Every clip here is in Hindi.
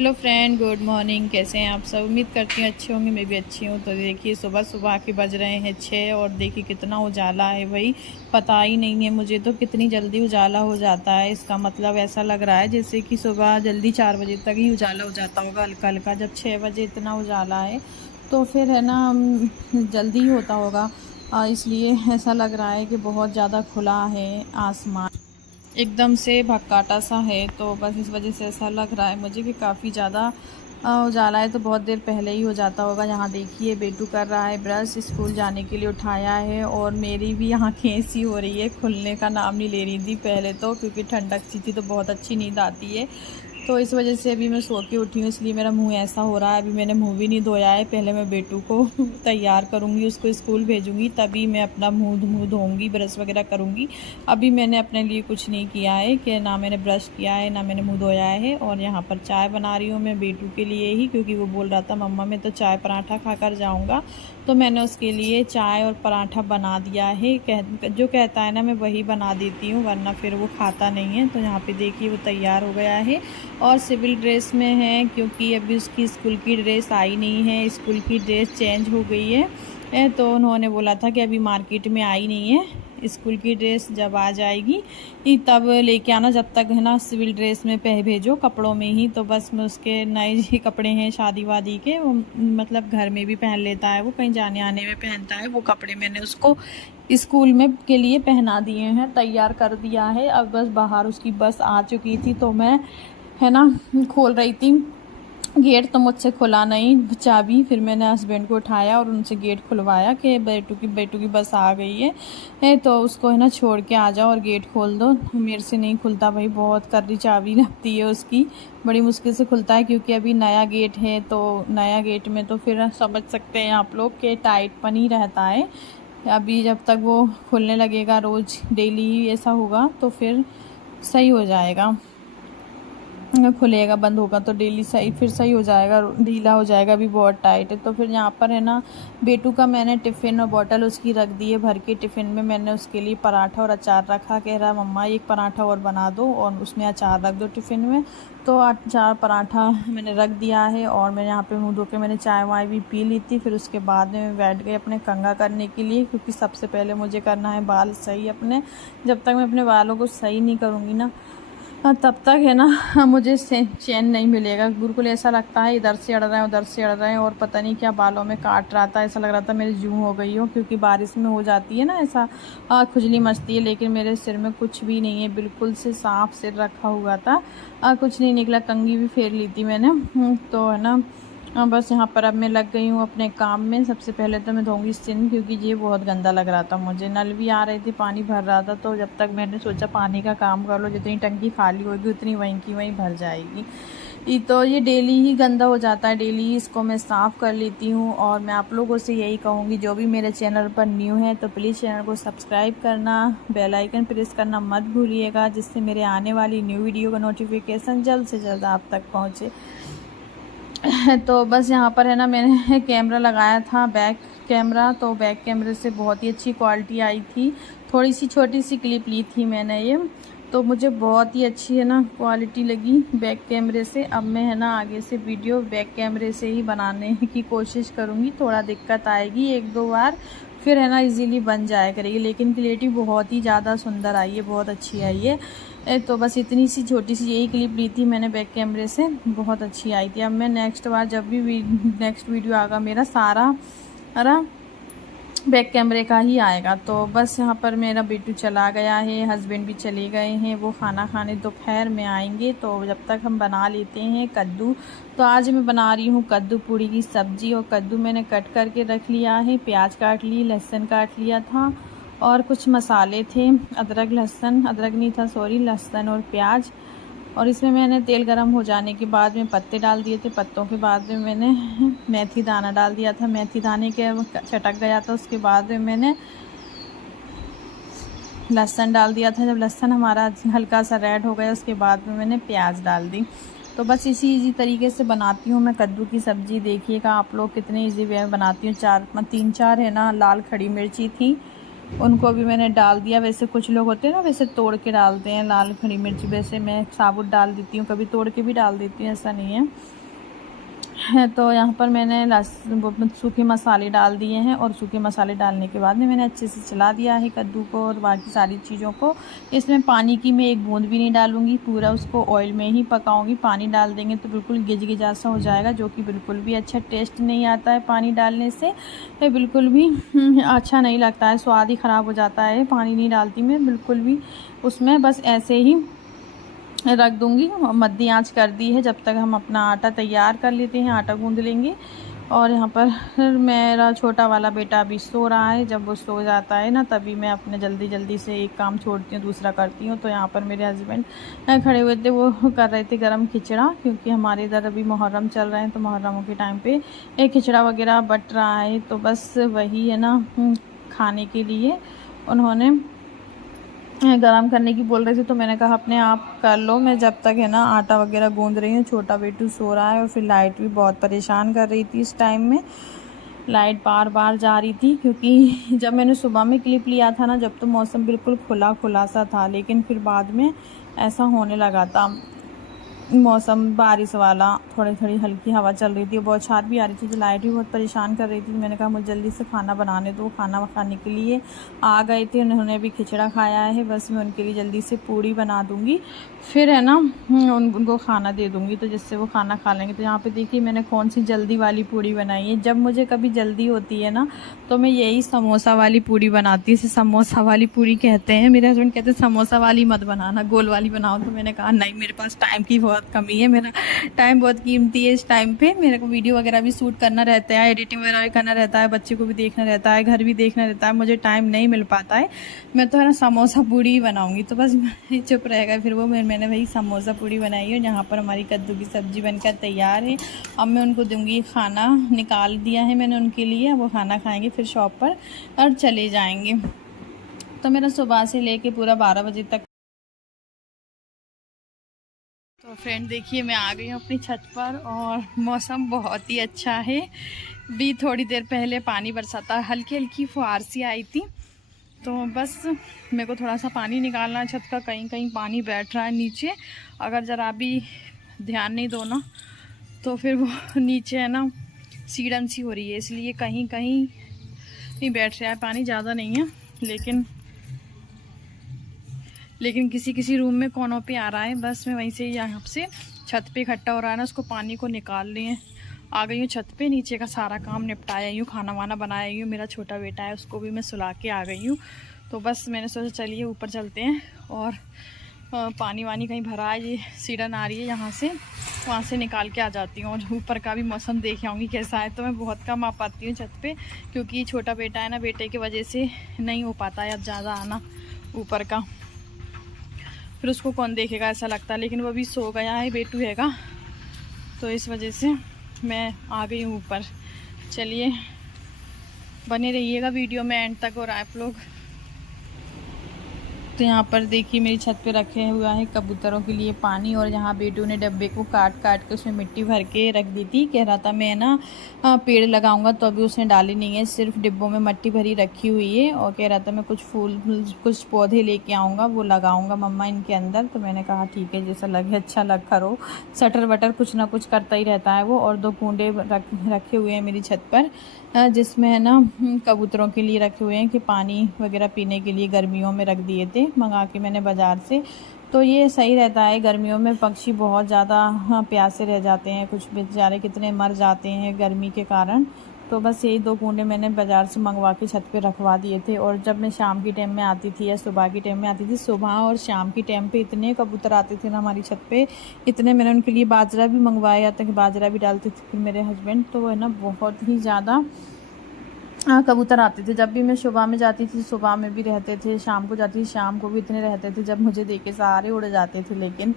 Hello friend, good morning. कैसे हैं आप सब? उम्मीद करती हूँ अच्छे होंगे। मैं भी अच्छी हूँ। तो देखिए सुबह सुबह के बज रहे हैं 6 और देखिए कितना उजाला है भाई, पता ही नहीं है मुझे तो कितनी जल्दी उजाला हो जाता है। इसका मतलब ऐसा लग रहा है जैसे कि सुबह जल्दी 4 बजे तक ही उजाला हो जाता होगा हल्का हल्का। जब 6 बजे इतना उजाला है तो फिर है ना जल्दी ही होता होगा। इसलिए ऐसा लग रहा है कि बहुत ज़्यादा खुला है आसमान, एकदम से भक्काटा सा है। तो बस इस वजह से ऐसा लग रहा है मुझे कि काफ़ी ज़्यादा उजाला है। तो बहुत देर पहले ही हो जाता होगा। यहाँ देखिए बेटू कर रहा है ब्रश, स्कूल जाने के लिए उठाया है। और मेरी भी यहाँ खींची हो रही है, खुलने का नाम नहीं ले रही थी पहले तो, क्योंकि ठंडक सी थी तो बहुत अच्छी नींद आती है। तो इस वजह से अभी मैं सो के उठी हूँ, इसलिए मेरा मुंह ऐसा हो रहा है। अभी मैंने मुंह भी नहीं धोया है। पहले मैं बेटू को तैयार करूँगी, उसको स्कूल भेजूँगी, तभी मैं अपना मुंह धोऊँगी, ब्रश वगैरह करूँगी। अभी मैंने अपने लिए कुछ नहीं किया है, कि ना मैंने ब्रश किया है ना मैंने मुंह धोया है। और यहाँ पर चाय बना रही हूँ मैं बेटू के लिए ही, क्योंकि वो बोल रहा था मम्मा मैं तो चाय पराठा खा कर जाऊँगा। तो मैंने उसके लिए चाय और पराठा बना दिया है। जो कहता है ना मैं वही बना देती हूँ, वरना फिर वो खाता नहीं है। तो यहाँ पे देखिए वो तैयार हो गया है और सिविल ड्रेस में है, क्योंकि अभी उसकी स्कूल की ड्रेस आई नहीं है। स्कूल की ड्रेस चेंज हो गई है। तो उन्होंने बोला था कि अभी मार्केट में आई नहीं है, स्कूल की ड्रेस जब आ जाएगी तब लेके आना। जब तक है ना सिविल ड्रेस में भेजो, कपड़ों में ही। तो बस मैं उसके नए ही कपड़े हैं शादी वादी के, वो मतलब घर में भी पहन लेता है, वो कहीं जाने आने में पहनता है। वो कपड़े मैंने उसको स्कूल में के लिए पहना दिए हैं, तैयार कर दिया है। अब बस बाहर उसकी बस आ चुकी थी तो मैं है ना खोल रही थी गेट, तो मुझसे खुला नहीं चाबी। फिर मैंने हस्बैंड को उठाया और उनसे गेट खुलवाया कि बेटू की बस आ गई है तो उसको है ना छोड़ के आ जाओ और गेट खोल दो। मेरे से नहीं खुलता भाई, बहुत कर्री चाबी लगती है उसकी, बड़ी मुश्किल से खुलता है। क्योंकि अभी नया गेट है, तो नया गेट में तो फिर समझ सकते हैं आप लोग कि टाइटपन ही रहता है। अभी जब तक वो खुलने लगेगा, रोज़ डेली ही ऐसा होगा तो फिर सही हो जाएगा। खुलेगा बंद होगा तो डेली सही, फिर सही हो जाएगा, ढीला हो जाएगा। अभी बहुत टाइट है। तो फिर यहाँ पर है ना बेटू का मैंने टिफ़िन और बॉटल उसकी रख दी है भर के। टिफ़िन में मैंने उसके लिए पराठा और अचार रखा। कह रहा मम्मा एक पराठा और बना दो और उसमें अचार रख दो टिफ़िन में। तो अचार पराठा मैंने रख दिया है। और मैंने यहाँ पे मुँह धो के मैंने चाय वाय भी पी ली थी। फिर उसके बाद में मैं बैठ गई अपने कंघा करने के लिए, क्योंकि सबसे पहले मुझे करना है बाल सही अपने। जब तक मैं अपने बालों को सही नहीं करूँगी ना तब तक है ना मुझे चैन नहीं मिलेगा। बिल्कुल ऐसा लगता है इधर से अड़ रहे हैं उधर से अड़ रहे हैं, और पता नहीं क्या बालों में काट रहा था। ऐसा लग रहा था मेरी जूं हो गई हो, क्योंकि बारिश में हो जाती है ना ऐसा खुजली मचती है। लेकिन मेरे सिर में कुछ भी नहीं है, बिल्कुल से साफ सिर रखा हुआ था। कुछ नहीं निकला। कंघी भी फेर ली थी मैंने। तो है ना बस यहाँ पर अब मैं लग गई हूँ अपने काम में। सबसे पहले तो मैं धोऊंगी सिन, क्योंकि ये बहुत गंदा लग रहा था मुझे। नल भी आ रहे थे, पानी भर रहा था। तो जब तक मैंने सोचा पानी का काम कर लो, जितनी टंकी खाली होगी उतनी वहीं की वहीं भर जाएगी। तो ये डेली ही गंदा हो जाता है, डेली ही इसको मैं साफ़ कर लेती हूँ। और मैं आप लोगों से यही कहूँगी, जो भी मेरे चैनल पर न्यू है तो प्लीज़ चैनल को सब्सक्राइब करना, बेल आइकन प्रेस करना मत भूलिएगा, जिससे मेरे आने वाली न्यू वीडियो का नोटिफिकेशन जल्द से जल्द आप तक पहुँचे। तो बस यहाँ पर है ना मैंने कैमरा लगाया था, बैक कैमरा। तो बैक कैमरे से बहुत ही अच्छी क्वालिटी आई थी। थोड़ी सी छोटी सी क्लिप ली थी मैंने ये, तो मुझे बहुत ही अच्छी है ना क्वालिटी लगी बैक कैमरे से। अब मैं है ना आगे से वीडियो बैक कैमरे से ही बनाने की कोशिश करूँगी। थोड़ा दिक्कत आएगी एक दो बार, फिर है ना इजीली बन जाया करेगी। लेकिन क्लियरिटी बहुत ही ज़्यादा सुंदर आई है, बहुत अच्छी आई है। तो बस इतनी सी छोटी सी यही क्लिप ली थी मैंने बैक कैमरे से, बहुत अच्छी आई थी। अब मैं नेक्स्ट बार जब भी नेक्स्ट वीडियो आएगा मेरा सारा बैक कैमरे का ही आएगा। तो बस यहाँ पर मेरा बेटू चला गया है, हस्बैंड भी चले गए हैं, वो खाना खाने दोपहर में आएंगे। तो जब तक हम बना लेते हैं कद्दू। तो आज मैं बना रही हूँ कद्दू पूड़ी की सब्ज़ी। और कद्दू मैंने कट करके रख लिया है, प्याज काट ली, लहसुन काट लिया था, और कुछ मसाले थे, अदरक नहीं था सॉरी, लहसुन और प्याज। और इसमें मैंने तेल गरम हो जाने के बाद में पत्ते डाल दिए थे, पत्तों के बाद में मैंने मेथी दाना डाल दिया था। मेथी दाने के चटक गया था, उसके बाद में मैंने लहसुन डाल दिया था। जब लहसुन हमारा हल्का सा रेड हो गया उसके बाद में मैंने प्याज डाल दी। तो बस इसी तरीके से बनाती हूँ मैं कद्दू की सब्ज़ी। देखिएगा आप लोग कितने इजी वे में बनाती हूँ। 3-4 है ना लाल खड़ी मिर्ची थी, उनको भी मैंने डाल दिया। वैसे कुछ लोग होते हैं ना, वैसे तोड़ के डालते हैं लाल खड़ी मिर्च, वैसे मैं साबुत डाल देती हूँ, कभी तोड़ के भी डाल देती हूँ, ऐसा नहीं है। तो यहाँ पर मैंने सूखे मसाले डाल दिए हैं, और सूखे मसाले डालने के बाद में मैंने अच्छे से चला दिया है कद्दू को और बाकी सारी चीज़ों को। इसमें पानी की मैं एक बूंद भी नहीं डालूँगी, पूरा उसको ऑयल में ही पकाऊँगी। पानी डाल देंगे तो बिल्कुल गिजगिजा सा हो जाएगा, जो कि बिल्कुल भी अच्छा टेस्ट नहीं आता है। पानी डालने से बिल्कुल भी अच्छा नहीं लगता है, स्वाद ही ख़राब हो जाता है। पानी नहीं डालती मैं बिल्कुल भी उसमें, बस ऐसे ही रख दूँगी। मध्य आंच कर दी है, जब तक हम अपना आटा तैयार कर लेते हैं, आटा गूँध लेंगे। और यहाँ पर मेरा छोटा वाला बेटा अभी सो रहा है। जब वो सो जाता है ना, तभी मैं अपने जल्दी से एक काम छोड़ती हूँ, दूसरा करती हूँ। तो यहाँ पर मेरे हस्बैंड खड़े हुए थे, वो कर रहे थे गरम खिचड़ा, क्योंकि हमारे इधर अभी मुहर्रम चल रहे हैं, तो मुहर्रमों के टाइम पे एक खिचड़ा वगैरह बट रहा है। तो बस वही है ना, खाने के लिए उन्होंने गरम करने की बोल रहे थे। तो मैंने कहा अपने आप कर लो, मैं जब तक है ना आटा वगैरह गूंद रही हूँ। छोटा बेटू सो रहा है, और फिर लाइट भी बहुत परेशान कर रही थी इस टाइम में। लाइट बार जा रही थी, क्योंकि जब मैंने सुबह में क्लिप लिया था ना, जब तो मौसम बिल्कुल खुला सा था, लेकिन फिर बाद में ऐसा होने लगा था मौसम बारिश वाला। थोड़ी हल्की हवा चल रही थी, बहुत छात भी आ रही थी, तो लाइट भी बहुत परेशान कर रही थी। मैंने कहा मुझे जल्दी से खाना बनाने दो। खाना खाने के लिए आ गए थे, उन्होंने भी खिचड़ा खाया है। बस मैं उनके लिए जल्दी से पूड़ी बना दूँगी, फिर है ना उनको खाना दे दूँगी, तो जिससे वो खाना खा लेंगे। तो यहाँ पे देखिए मैंने कौन सी जल्दी वाली पूड़ी बनाई है। जब मुझे कभी जल्दी होती है ना, तो मैं यही समोसा वाली पूड़ी बनाती हूँ। इसे समोसा वाली पूड़ी कहते हैं। मेरे हस्बैंड कहते हैं समोसा वाली मत बनाना, गोल वाली बनाओ। तो मैंने कहा नहीं, मेरे पास टाइम की बहुत कमी है, मेरा टाइम बहुत कीमती है। इस टाइम पे मेरे को वीडियो वगैरह भी शूट करना रहता है, एडिटिंग वगैरह भी करना रहता है, बच्चे को भी देखना रहता है, घर भी देखना रहता है, मुझे टाइम नहीं मिल पाता है। मैं तो है ना समोसा पूड़ी ही बनाऊँगी। तो बस चुप रहेगा फिर वो। मैंने भाई समोसा पूड़ी बनाई है। यहाँ पर हमारी कद्दू की सब्ज़ी बनकर तैयार है। अब मैं उनको दूँगी खाना, निकाल दिया है मैंने उनके लिए। वो खाना खाएँगे, फिर शॉप पर और चले जाएँगे। तो मेरा सुबह से लेके पूरा 12 बजे तक। तो फ्रेंड देखिए मैं आ गई हूँ अपनी छत पर, और मौसम बहुत ही अच्छा है। भी थोड़ी देर पहले पानी बरसा था, हल्की हल्की फुहार सी आई थी। तो बस मेरे को थोड़ा सा पानी निकालना है छत का, कहीं कहीं पानी बैठ रहा है नीचे। अगर ज़रा भी ध्यान नहीं दो ना, तो फिर वो नीचे है ना सीढ़न सी हो रही है, इसलिए कहीं कहीं नहीं बैठ रहा है पानी, ज़्यादा नहीं है। लेकिन किसी रूम में कोनों पे आ रहा है। बस मैं वहीं से यहाँ से छत पे इकट्ठा हो रहा है ना, उसको पानी को निकाल लिए आ गई हूँ छत पे। नीचे का सारा काम निपटाया हूँ, खाना वाना बनाया हूँ। मेरा छोटा बेटा है, उसको भी मैं सुला के आ गई हूँ। तो बस मैंने सोचा चलिए ऊपर चलते हैं, और पानी वानी कहीं भरा है, ये सीढ़न आ रही है यहाँ से, वहाँ से निकाल के आ जाती हूँ। और ऊपर का भी मौसम देख आऊँगी कैसा है। तो मैं बहुत कम आ पाती हूँ छत पे, क्योंकि छोटा बेटा है ना, बेटे की वजह से नहीं हो पाता है अब ज़्यादा आना ऊपर का। फिर उसको कौन देखेगा, ऐसा लगता है। लेकिन वो भी सो गया है, बेटू हैगा, तो इस वजह से मैं आ गई हूँ ऊपर। चलिए बने रहिएगा वीडियो में एंड तक। और आप लोग तो यहाँ पर देखिए मेरी छत पे रखे हुआ है कबूतरों के लिए पानी। और यहाँ बेटू ने डब्बे को काट के उसमें मिट्टी भर के रख दी थी। कह रहा था मैं ना पेड़ लगाऊंगा, तो अभी उसने डाली नहीं है, सिर्फ डिब्बों में मिट्टी भरी रखी हुई है। और कह रहा था मैं कुछ पौधे लेके आऊँगा, वो लगाऊंगा मम्मा इनके अंदर। तो मैंने कहा ठीक है, जैसा लगे अच्छा लग करो। सटर वटर कुछ ना कुछ करता ही रहता है वो। और 2 कूंडे रखे हुए हैं मेरी छत पर, जिसमें है ना कबूतरों के लिए रखे हुए हैं, कि पानी वगैरह पीने के लिए गर्मियों में रख दिए थे मंगा के मैंने बाज़ार से। तो ये सही रहता है, गर्मियों में पक्षी बहुत ज़्यादा प्यासे रह जाते हैं, कुछ बेचारे कितने मर जाते हैं गर्मी के कारण। तो बस यही 2 कूंडे मैंने बाज़ार से मंगवा के छत पे रखवा दिए थे। और जब मैं शाम की टाइम में आती थी या सुबह की टाइम में आती थी, सुबह और शाम की टाइम पे इतने कबूतर आते थे ना हमारी छत पे, इतने मैंने उनके लिए बाजरा भी मंगवाया था, कि बाजरा भी डालते थे फिर मेरे हस्बैंड। तो है ना बहुत ही ज़्यादा कबूतर आते थे। जब भी मैं सुबह में जाती थी, सुबह में भी रहते थे, शाम को जाती थी, शाम को भी इतने रहते थे। जब मुझे देख के सारे उड़ जाते थे, लेकिन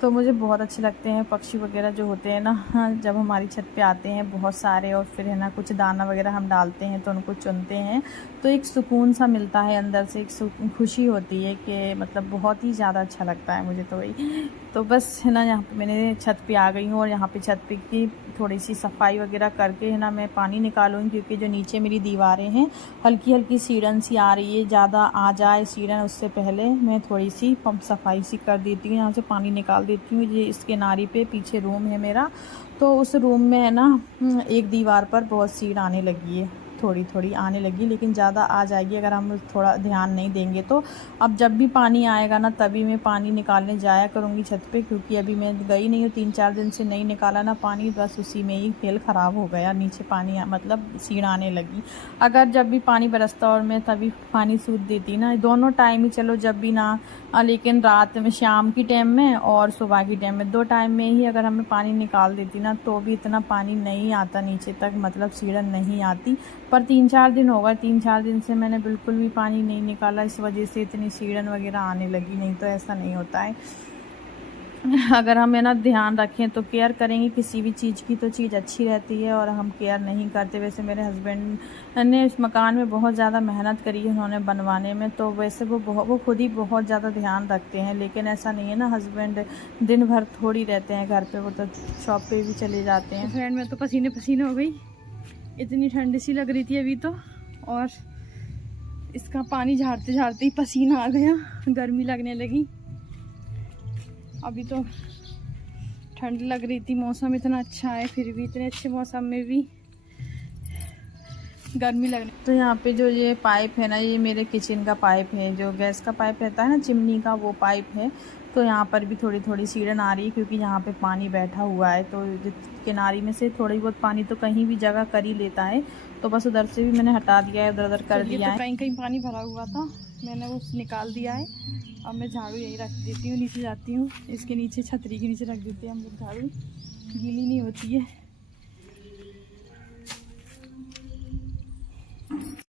तो मुझे बहुत अच्छे लगते हैं पक्षी वगैरह जो होते हैं ना, जब हमारी छत पे आते हैं बहुत सारे, और फिर है ना कुछ दाना वगैरह हम डालते हैं तो उनको चुनते हैं, तो एक सुकून सा मिलता है अंदर से, एक खुशी होती है कि मतलब बहुत ही ज़्यादा अच्छा लगता है मुझे तो वही। तो बस है ना यहाँ पे मैंने छत पे आ गई हूँ, और यहाँ पे छत पे की थोड़ी सी सफाई वगैरह करके है ना मैं पानी निकालूँगी, क्योंकि जो नीचे मेरी दीवारें हैं हल्की हल्की सीढ़न सी आ रही है, ज़्यादा आ जाए सीढ़न उससे पहले मैं थोड़ी सी पंप सफाई सी कर देती हूँ, यहाँ से पानी निकाल देती हूँ। ये इस किनारे पे पीछे रूम है मेरा, तो उस रूम में है ना एक दीवार पर बहुत सीढ़ आने लगी है, थोड़ी थोड़ी आने लगी, लेकिन ज़्यादा आ जाएगी अगर हम थोड़ा ध्यान नहीं देंगे तो। अब जब भी पानी आएगा ना तभी मैं पानी निकालने जाया करूँगी छत पे, क्योंकि अभी मैं गई नहीं हूँ, 3-4 दिन से नहीं निकाला ना पानी, बस उसी में ही खेल ख़राब हो गया, नीचे पानी मतलब सीढ़ आने लगी। अगर जब भी पानी बरसता और मैं तभी पानी सूख देती ना, दोनों टाइम ही, चलो जब भी ना, लेकिन रात में, शाम की टाइम में और सुबह की टाइम में, 2 टाइम में ही अगर हमें पानी निकाल देती ना तो भी इतना पानी नहीं आता नीचे तक, मतलब सीढ़न नहीं आती। पर 3-4 दिन हो गए, 3-4 दिन से मैंने बिल्कुल भी पानी नहीं निकाला, इस वजह से इतनी सीढ़न वगैरह आने लगी, नहीं तो ऐसा नहीं होता है। अगर हम है ना ध्यान रखें तो, केयर करेंगे किसी भी चीज़ की तो चीज़ अच्छी रहती है, और हम केयर नहीं करते। वैसे मेरे हस्बैंड ने इस मकान में बहुत ज़्यादा मेहनत करी है उन्होंने बनवाने में, तो वैसे वो खुद ही बहुत ज़्यादा ध्यान रखते हैं, लेकिन ऐसा नहीं है ना, हस्बैंड दिन भर थोड़ी रहते हैं घर पे, वो तो शॉप पे भी चले जाते हैं। फ्रेंड मैं तो पसीने पसीने हो गई, इतनी ठंडी सी लग रही थी अभी तो, और इसका पानी झाड़ते झाड़ते ही पसीना आ गया, गर्मी लगने लगी। अभी तो ठंड लग रही थी, मौसम इतना अच्छा है, फिर भी इतने अच्छे मौसम में भी गर्मी लग रही। तो यहाँ पे जो ये पाइप है ना, ये मेरे किचन का पाइप है, जो गैस का पाइप रहता है ना चिमनी का, वो पाइप है। तो यहाँ पर भी थोड़ी थोड़ी सीढ़न आ रही है, क्योंकि यहाँ पे पानी बैठा हुआ है, तो किनारी में से थोड़ी बहुत पानी तो कहीं भी जगह कर ही लेता है, तो बस उधर से भी मैंने हटा दिया है, उधर उधर कर दिया है। कहीं कहीं पानी भरा हुआ था, मैंने वो निकाल दिया है। अब मैं झाड़ू यही रख देती हूँ, नीचे जाती हूँ, इसके नीचे छतरी के नीचे रख देते हैं हम लोग झाड़ू, गीली नहीं होती है।